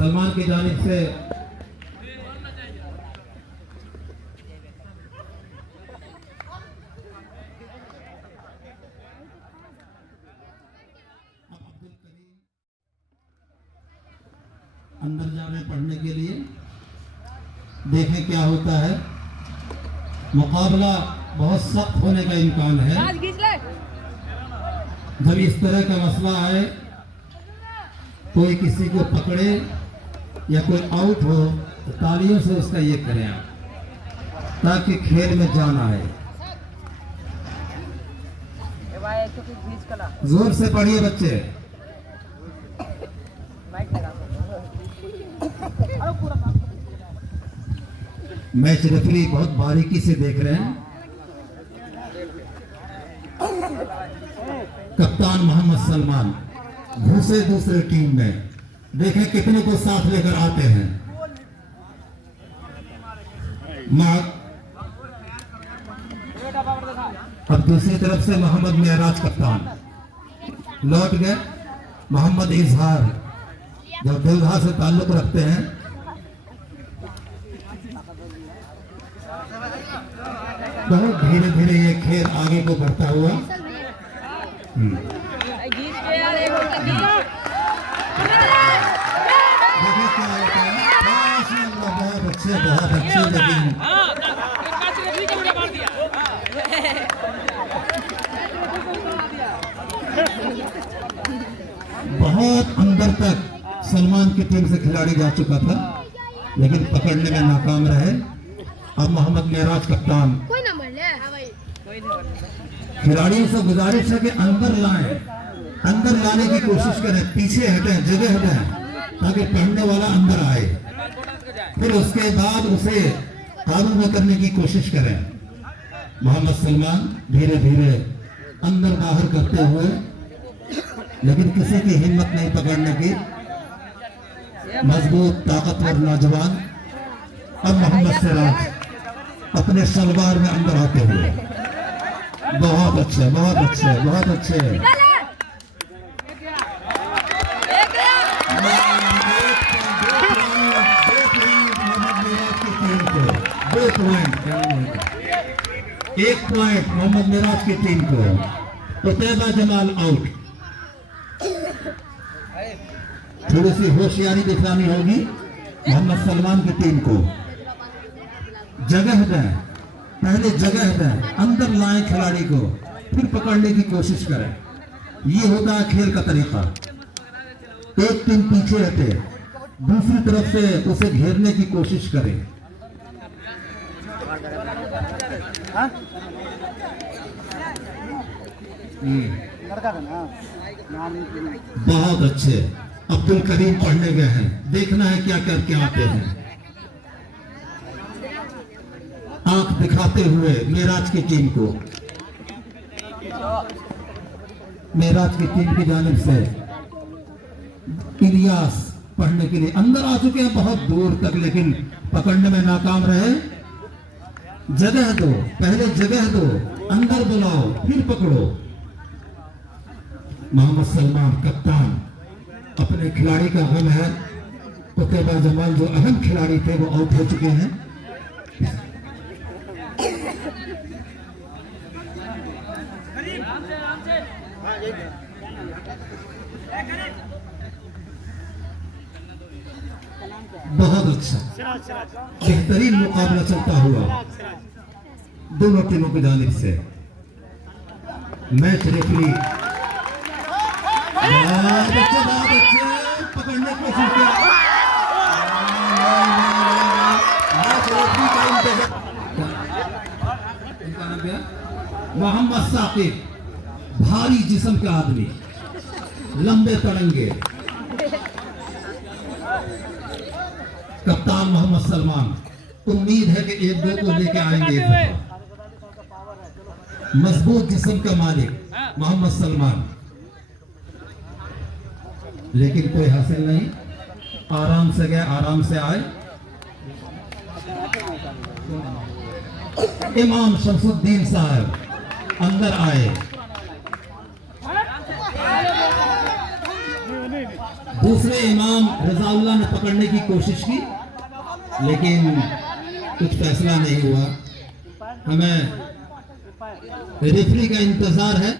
सलमान की जानिब से अंदर जा रहे पढ़ने के लिए। देखें क्या होता है। मुकाबला बहुत सख्त होने का इम्कान है। जब इस तरह का मसला आए, कोई किसी को पकड़े या कोई आउट हो तो तालियों से उसका ये करें आप, ताकि खेल में जान आए। जोर से पढ़िए बच्चे। मैच रेफरी बहुत बारीकी से देख रहे हैं। कप्तान मोहम्मद सलमान घुसे दूसरे टीम में, देखें कितने को साथ लेकर आते हैं। अब दूसरी तरफ से मोहम्मद मेराज कप्तान लौट गए। मोहम्मद इजहार जो दिलहा से ताल्लुक रखते हैं, बहुत धीरे धीरे ये खेल आगे को बढ़ता हुआ। बहुत अच्छे लेकिन बहुत अंदर तक सलमान की टीम से खिलाड़ी जा चुका था, लेकिन पकड़ने में नाकाम रहे। अब मोहम्मद मेराज कप्तान खिलाड़ियों से गुजारिश है कि अंदर लाएं, अंदर लाने की कोशिश करें, पीछे हटें, जगह हटें, ताकि पढ़ने वाला अंदर आए। फिर उसके बाद उसे काबू में करने की कोशिश करें। मोहम्मद सलमान धीरे धीरे अंदर बाहर करते हुए, लेकिन किसी की हिम्मत नहीं पकड़ने की। मजबूत ताकतवर नौजवान अब मोहम्मद सिराज अपने सलवार में अंदर आते हुए। बहुत अच्छे, बहुत अच्छे, बहुत अच्छे। एक पॉइंट मोहम्मद मिराज की टीम को। तो तैयबा जमाल आउट। थोड़ी सी होशियारी दिखानी होगी मोहम्मद सलमान की टीम को। जगह दें, पहले जगह दें, अंदर लाएं खिलाड़ी को, फिर पकड़ने की कोशिश करें। ये होता है खेल का तरीका। एक टीम पीछे हटे, दूसरी तरफ से उसे घेरने की कोशिश करें। बहुत अच्छे। अब्दुल करीम पढ़ने गए हैं, देखना है क्या करके आते हैं। आंख दिखाते हुए मेराज की टीम को, मेराज की टीम की जानिब से इलियास पढ़ने के लिए अंदर आ चुके हैं बहुत दूर तक, लेकिन पकड़ने में नाकाम रहे। जगह दो, पहले जगह दो, अंदर बुलाओ, फिर पकड़ो। मोहम्मद सलमान कप्तान, अपने खिलाड़ी का गम है। तो तैयबा जमाल जो अहम खिलाड़ी थे वो आउट हो चुके हैं। बहुत अच्छा बेहतरीन मुकाबला चलता हुआ दोनों टीमों की जानिब से। मैच रेफरी पकड़ने की कोशिश किया। मोहम्मद साकिब, भारी जिस्म के आदमी, लंबे तड़ंगे। कप्तान मोहम्मद सलमान, उम्मीद है कि एक दो को लेके आएंगे। मजबूत जिस्म का मालिक मोहम्मद सलमान, लेकिन कोई हासिल नहीं। आराम से गए, आराम से आए। इमाम शमसुद्दीन साहब अंदर आए। दूसरे इमाम रजाउल्लाह ने पकड़ने की कोशिश की, लेकिन कुछ फैसला नहीं हुआ। हमें रेफरी का इंतजार है।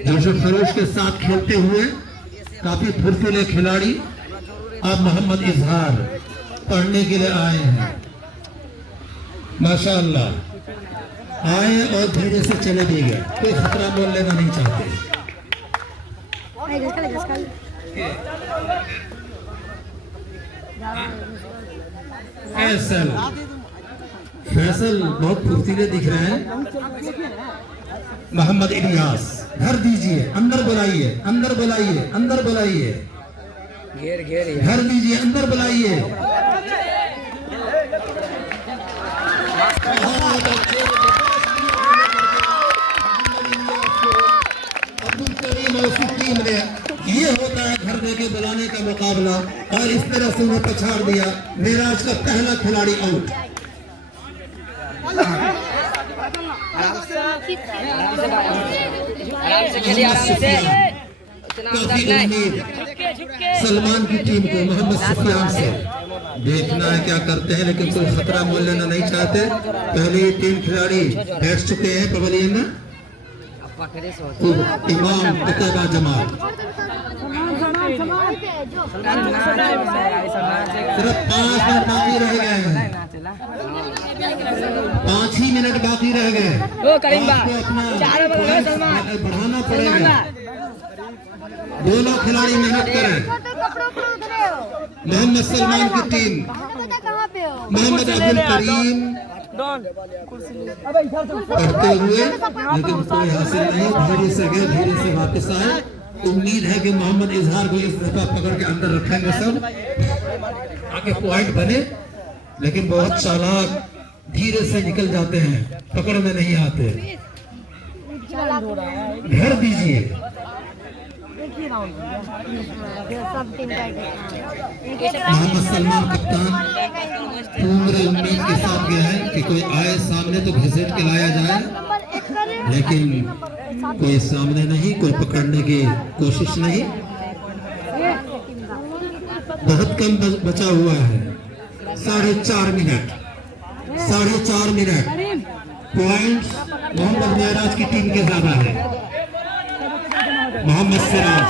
जोशफ फरोश के साथ खेलते हुए काफी फुर्तीले खिलाड़ी अब मोहम्मद इजहार पढ़ने के लिए आए हैं। माशाअल्लाह आए और धीरे से चले भी गए, कोई खतरा बोल लेना नहीं चाहते। फैसल बहुत फुर्तीले दिख रहे हैं। मोहम्मद इलियास घर दीजिए, अंदर बुलाइए, अंदर बुलाइए, अंदर बुलाइए, घर दीजिए, अंदर बुलाइए। अब्दुल करीम और उसकी टीम ने, ये होता है घर देके बुलाने का मुकाबला, और इस तरह से उन्हें पछाड़ दिया। मेराज का पहला खिलाड़ी आउट। काफी उम्मीद सलमान की टीम को मोहम्मद सुफियान से, देखना है क्या करते हैं, लेकिन कोई खतरा मोल लेना नहीं चाहते। पहले ये 3 खिलाड़ी बैठ चुके हैं पवेलियन में। इमाम कुतैबा जमाल सिर्फ 5 मिनट बाकी रह गए हैं, 5 ही मिनट बाकी रह गए। आपको अपना बढ़ाना पड़ेगा। दोनों खिलाड़ी मेहनत करें। मोहम्मद सलमान की टीम, मोहम्मद अब्दुल करीम पढ़ते हुए, लेकिन कोई हासिल नहीं। धीरे से गए, धीरे से वापस आए। उम्मीद है कि मोहम्मद इजहार को इस दफा पकड़ के अंदर रखेंगे सब, आगे पॉइंट बने। लेकिन बहुत चालाक, धीरे से निकल जाते हैं, पकड़ में नहीं आते। घर दीजिए। मोहम्मद सलमान कप्तान पूरे उम्मीद के साथ गया है कि कोई आए सामने तो घसीट के लाया जाए, लेकिन कोई सामने नहीं, कोई पकड़ने की कोशिश नहीं। बहुत कम बचा हुआ है, 4.5 minute, 4.5 minute. Points Mohammad Meraj की टीम के ज्यादा है। मोहम्मद सिराज,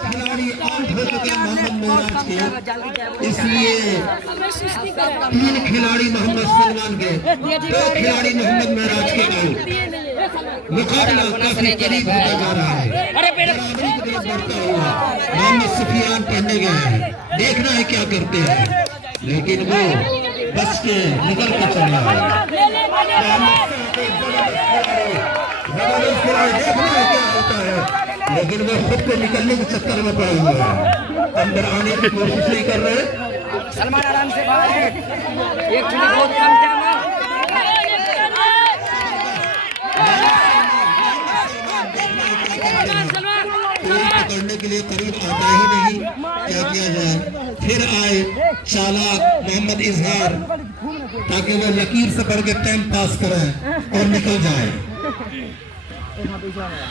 खिलाड़ी आउट हो चुके हैं मोहम्मद मेराज के, इसलिए 3 खिलाड़ी मोहम्मद सलमान के, 2 खिलाड़ी मोहम्मद मेराज के आउट। मुकाबला काफी करीब होता जा रहा है, बराबरी की तरफ बढ़ता हुआ। मोहम्मद सुफियान पढ़ने गए हैं, देखना है क्या करते हैं, लेकिन वो बच के निकल के चला है। देखना है क्या होता है, लेकिन वो खुद को निकलने के चक्कर में पड़े हुए हैं, अंदर आने की कोशिश नहीं कर रहे। सलमान आराम से बाहर है, एक बहुत कम टाइम है। पकड़ने के लिए करीब आता ही नहीं, क्या किया जाए। फिर आए चालाक मोहम्मद इजहार, ताकि वो लकीर से पढ़ के टाइम पास करें और निकल जाए।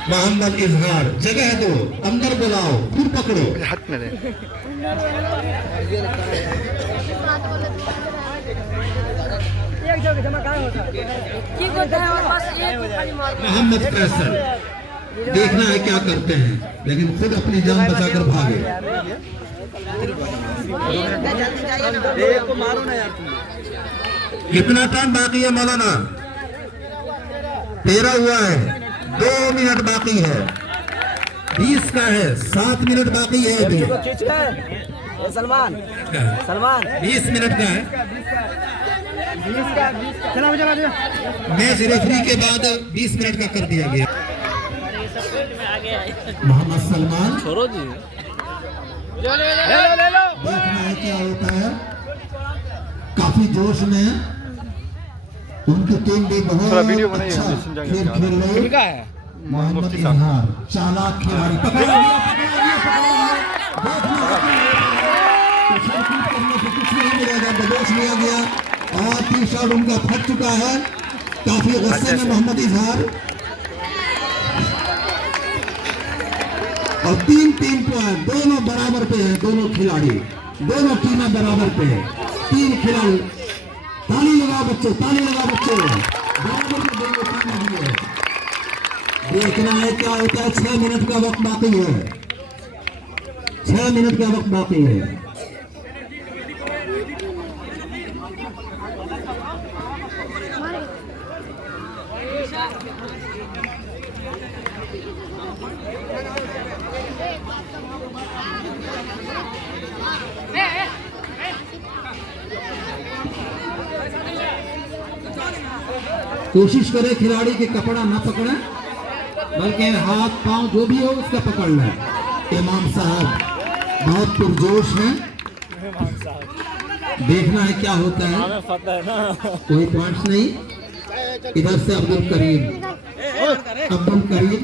मोहम्मद इजहार, जगह दो, अंदर बुलाओ, फिर पकड़ो। हाथ में मोहम्मद फैसल, देखना है क्या करते हैं, लेकिन खुद अपनी जान बचाकर भागे। कितना टाइम बाकी है मौलाना? 13 हुआ है, 2 मिनट बाकी है, 20 का है, 7 मिनट बाकी है अभी। सलमान 20 मिनट का है। मैच रेफरी के बाद 20 मिनट का कर दिया गया। मोहम्मद सलमान देखना है क्या होता है। काफी जोश में उनकी टीम भी बहुत अच्छा खेल खेल रही है। मोहम्मद इजहार चालाक खिलाड़ी पकड़ लिया। कुछ नहीं मिलेगा, बदोश लिया गया और टी शॉट उनका फट चुका है। काफी गुस्से में मोहम्मद इजहार और 3-3 पॉइंट दोनों बराबर पे हैं। दोनों खिलाड़ी, दोनों टीमें बराबर पे है। 3 खिलाड़ी, ताली लगाओ बच्चों, ताली लगाओ बच्चों। बराबर पे दोनों टीम है। देखना है क्या होता है। 6 मिनट का वक्त बाकी है। 6 मिनट का वक्त बाकी है। कोशिश करे खिलाड़ी के कपड़ा ना पकड़े, बल्कि हाथ पांव जो भी हो उसका पकड़ ले। इमाम साहब बहुत पुरजोश हैं। देखना है क्या होता है। कोई पॉइंट्स नहीं। इधर से अब्दुल करीम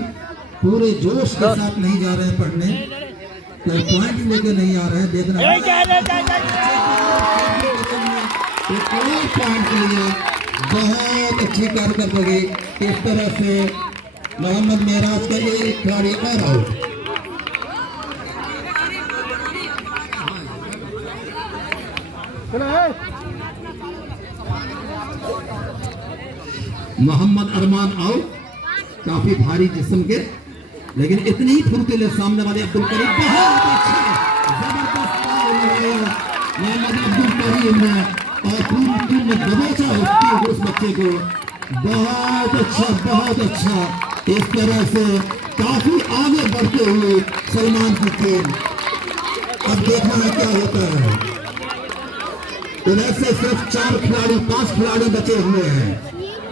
पूरे जोश के साथ नहीं जा रहे हैं पढ़ने, कोई पॉइंट लेके नहीं आ रहे हैं। देखना कोई पॉइंट के लिए बहुत अच्छी कारकर्दगी। इस तरह से मोहम्मद मेराज का ये खिलाड़ी और आउट। मोहम्मद अरमान आउट। काफी भारी जिस्म के, लेकिन इतनी ही फुर्तीले सामने वाले अब्दुल करीम। बहुत अच्छा जबरदस्त मोहम्मद अब्दुल करीम ने और पूरी टीम ने दबोचा उस बच्चे को। बहुत अच्छा। इस तरह से काफी आगे बढ़ते हुए सलमान की टीम। अब देखना है क्या होता है। उधर से सिर्फ 4 खिलाड़ी 5 खिलाड़ी बचे हुए हैं।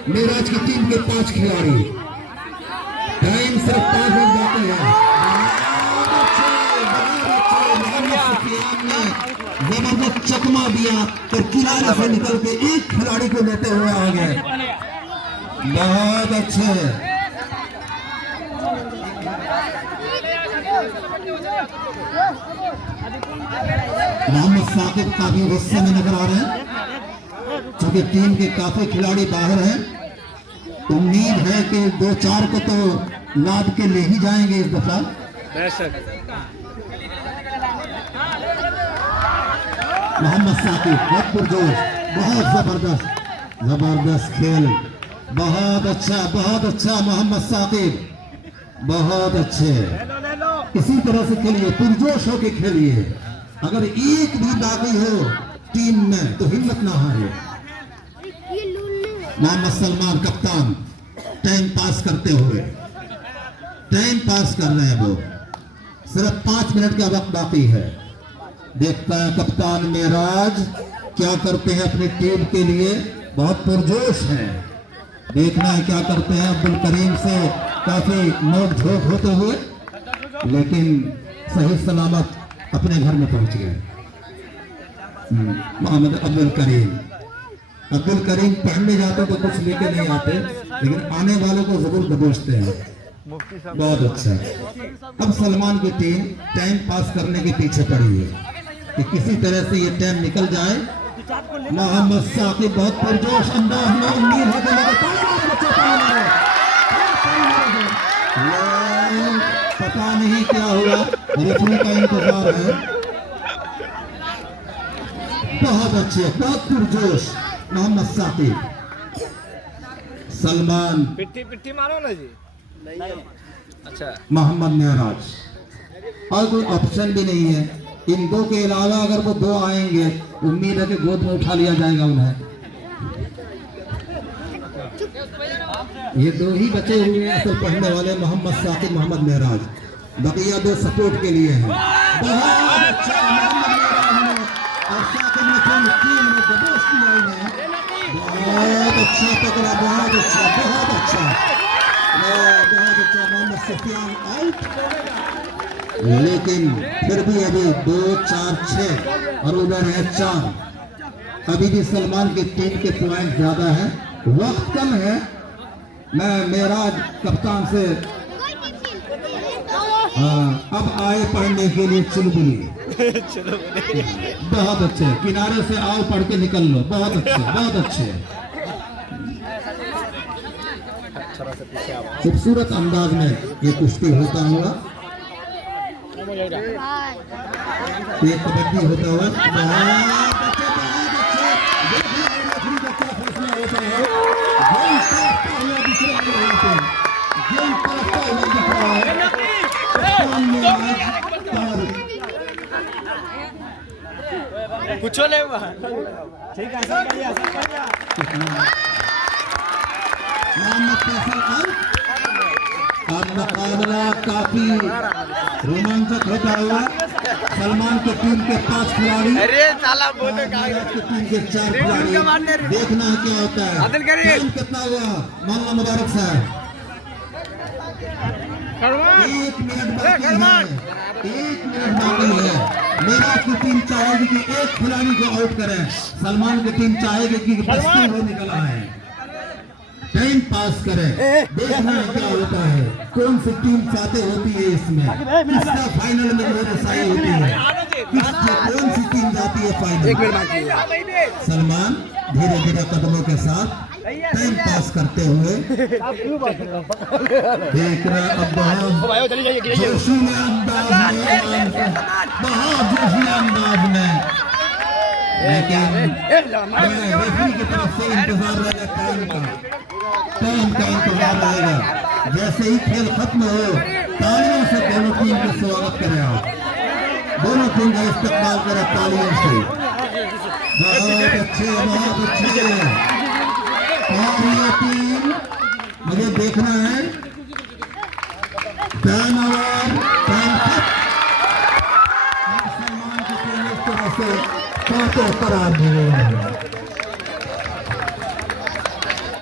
मेराज की टीम के 5 खिलाड़ी। टाइम सिर्फ 5 मिनट बाकी है। जबरदस्त चकमा दिया और किनारे से निकल के एक खिलाड़ी को लेते हुए आ गए। बहुत अच्छे। मोहम्मद साकिब काफी गुस्से में नजर आ रहे हैं, क्योंकि टीम के काफी खिलाड़ी बाहर हैं। उम्मीद है कि 2-4 को तो लाद के ले ही जाएंगे इस दफा। मोहम्मद साकिब बहुत पुरजोश, बहुत जबरदस्त खेल। बहुत अच्छा मोहम्मद साकिब, बहुत अच्छे। इसी तरह से खेलिए, पुरजोश होके खेलिए। अगर एक भी बाकी हो टीम में तो हिम्मत ना हारे। मोहम्मद सलमान कप्तान टाइम पास करते हुए, टाइम पास कर रहे हैं वो। सिर्फ 5 मिनट का वक्त बाकी है। देखता है कप्तान मेराज क्या करते हैं अपनी टीम के लिए। बहुत पुरजोश हैं। देखना है क्या करते हैं। अब्दुल करीम से काफी नोक झोंक होते हुए, लेकिन सही सलामत अपने घर में पहुंच गए। मोहम्मद अब्दुल करीम पढ़ने जाते तो कुछ लेके नहीं आते, लेकिन आने वालों को जरूर दबोचते हैं। बहुत अच्छा। अब सलमान की टीम टाइम पास करने के पीछे पड़ी है कि किसी तरह से ये टाइम निकल जाए। मोहम्मद साकिब बहुत पुरजोश अंदाज में, उम्मीद है कि पता नहीं क्या हुआ, रेफरी का इंतजार है। बहुत अच्छे, बहुत पुरजोश मोहम्मद साकिब। सलमान पिट्ठी मारो ना जी। अच्छा, मोहम्मद मेराज। और कोई ऑप्शन भी नहीं है। इन 2 के अलावा अगर वो 2 आएंगे, उम्मीद है कि गोद में उठा लिया जाएगा उन्हें। ये 2 ही बचे हुए हैं असल पढ़ने वाले, मोहम्मद साकिब, मोहम्मद मेराज। बकिया 2 सपोर्ट के लिए हैं। बहुत अच्छा मोहम्मद मेराज ने और साकिब ने टीम में दबोच किया इन्हें। बहुत अच्छा पकड़ा, बहुत अच्छा, बहुत अच्छा, बहुत अच्छा। मोहम्मद सफियान आउट, लेकिन फिर भी अभी 2, 4, 6 और उधर है 4। अभी भी सलमान की टीम के पॉइंट ज्यादा है, वक्त कम है। मैं मेराज कप्तान से अब आए पढ़ने के लिए चुलबुली। बहुत अच्छे, किनारे से आओ पढ़ के निकल लो। बहुत अच्छे, बहुत अच्छे, खूबसूरत अंदाज में ये कुश्ती होता हुआ, ये कबड्डी होता हुआ। बहुत अच्छे, बहुत अच्छे, फैसला होता है। गेम पलटता हुआ दिख रहा है, गेम पलटता हुआ दिख रहा है। पूछो ले ठीक है, सब बढ़िया, सब बढ़िया। अब मुकाबला काफी रोमांचक होता हुआ। सलमान की टीम के 5 खिलाड़ी, अरे साला वो तो की टीम के 4 खिलाड़ी। देखना है क्या होता है, टाइम कितना हुआ। मोहम्मद मुबारक साहब 1 मिनट बाकी है, 1 मिनट बाकी है। मेरा की टीम चाहेगी कि एक खिलाड़ी को आउट करें, सलमान की टीम चाहेगी कि बस्ती हो निकला है, टाइम पास करें। देखना है क्या होता है, कौन सी टीम चाहते होती है इसमें, किसका फाइनल में वो रसाई होती है, कौन सी टीम जाती है फाइनल। सलमान धीरे धीरे कदमों के साथ टाइम पास करते हुए देख रहा। अब बहुत जोशीले अंदाज में, बहुत जोशीले अंदाज में, लेकिन रेफरी की तरफ से इंतजार रहेगा, टाइम का इंतजार रहेगा। जैसे ही खेल खत्म हो, तालियों से दोनों टीम का स्वागत करें, आप दोनों टीम का इस्तेमाल करें तालियों से। बहुत अच्छे, बहुत अच्छे। और ये टीम मुझे देखना है, सलमान की टीम इस तरह से करार दिए हैं।